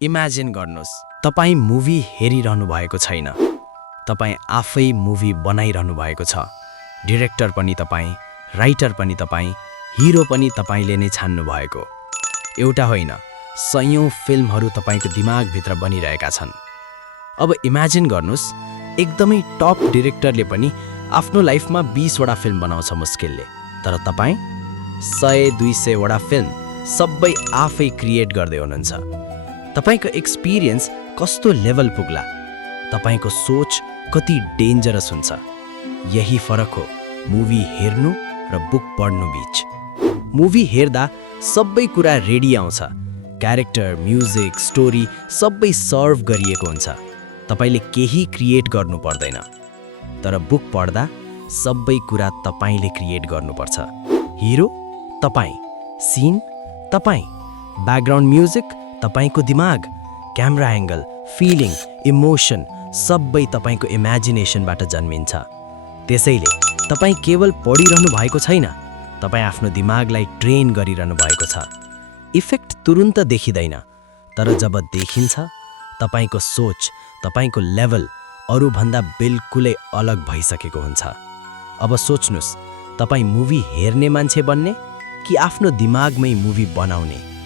Imagine गर्नुहोस्, तपाईँ movie हेरिरहनु भएको छैन। तपाईँ आफै मुभी बनाइरहनु भएको छ। डिरेक्टर पनि तपाईँ, राइटर पनि तपाईँ, हिरो पनि तपाईँले नै छान्नु भएको। एउटा होइन, सयौं फिल्महरू तपाईँको दिमागभित्र बनिरहेका छन्। अब इमेजिन गर्नुहोस्, एकदमै टप डिरेक्टरले पनि आफ्नो लाइफमा 20 वटा फिल्म बनाउँछ मुस्किलले, तर तपाईँ 100-200 वटा फिल्म सबै आफै क्रिएट गर्दै हुनुहुन्छ। तपाईको एक्सपिरियन्स कस्तो लेभल पुग्ला, तपाईको सोच कति डेन्जरस हुन्छ। यही फरक हो मुभी हेर्नु र बुक पढ्नु बीच। मुभी हेर्दा सबै कुरा रेडी आउँछ, क्यारेक्टर, म्युजिक, स्टोरी सबै सर्भ गरिएको हुन्छ। तपाईले केही क्रिएट गर्नु पर्दैन। तर बुक पढ्दा सबै कुरा तपाईले क्रिएट गर्नुपर्छ। हिरो तपाईँ, सीन तपाईँ, ब्याकग्राउन्ड म्युजिक तपाईको दिमाग, क्यामेरा एंगल, फिलिङ, इमोसन सबै तपाईको इमेजिनेसनबाट जन्मिन्छ। त्यसैले तपाईँ केवल पढिरहनु भएको छैन, तपाईँ आफ्नो दिमागलाई ट्रेन गरिरहनु भएको छ। इफेक्ट तुरुन्त देखिँदैन, तर जब देखिन्छ तपाईको सोच, तपाईको लेभल अरूभन्दा बिल्कुलै अलग भइसकेको हुन्छ। अब सोच्नुस्, तपाईँ मुभी हेर्ने मान्छे बन्ने कि आफ्नो दिमागमै मुभी बनाउने?